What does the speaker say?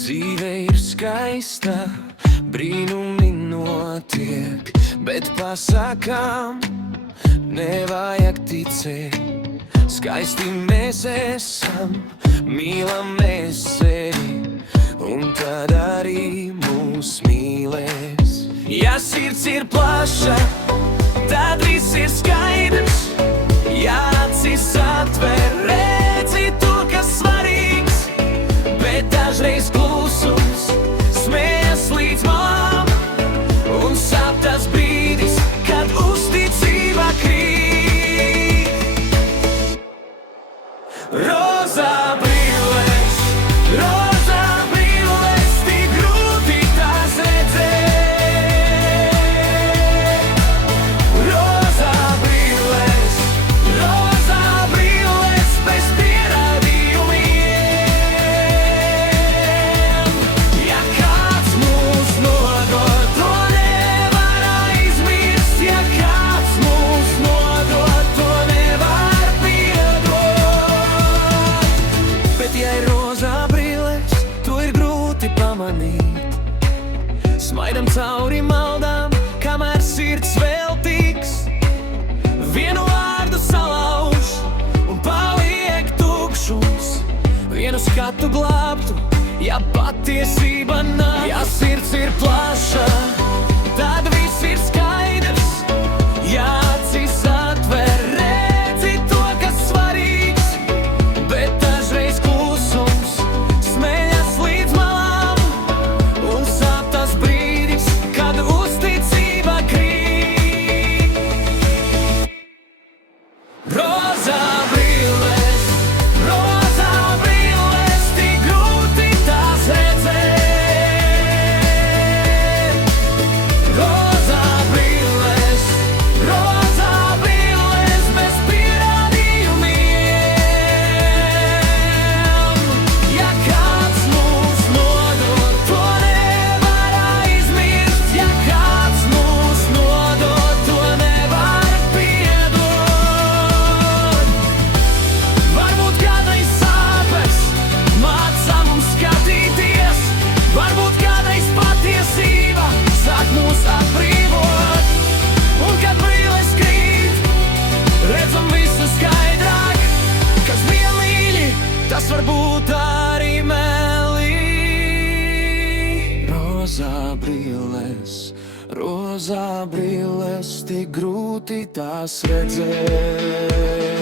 Dzīve ir skaista, brīnumi notiek, bet pasakām nevajag ticēt. Skaisti mēs esam, mīlam mēs sevi, un tad arī mūs mīlēs. Ja sirds ir plaša, tad viss ir skaidrs. Ja acis atver, redzi to, kas svarīgs, bet dažreiz klusums smējas līdz malam, un sāp tas brīdis, kad uzticība krīt. Rozā brilles, rozā brilles, tik grūti tās redzēt. Rozā brilles, bez pierādījumiem. Ja kāds mūs nodod, to nevar aizmirst. Ja kāds mūs nodod, to nevar piedot. Bet ja ir rozā brilles, to ir grūti pamanīt. Smaidam cauri maldām, kamēr sirds vēl tiks. Vienu vārdu salauž un paliek tukšums. Vienu skatu glābtu, ja patiesība nav. Ja sirds ir plaša, tad viss ir skaidrs. Ja acis atver, redzi to, kas svarīgs, bet dažreiz klusums smējas līdz malam, un sāp tas brīdis, kad uzticība krīt. Rozā brilles, tik grūti tās redzēt. Rozā brilles, bez pierādījumiem. Ja kāds mūs nodod, to nevar aizmirst. Ja kāds mūs nodod, to nevar piedot. Varbūt kādreiz sāpes māca mums skatīties. Varbūt kādreiz patiesība sāk mūs atbrīvot. Un kad brilles krīt, redzam visu skaidrāk. Kas bija mīļi, tas var būt arī meli. Rozā brilles, tik grūti tās redzēt.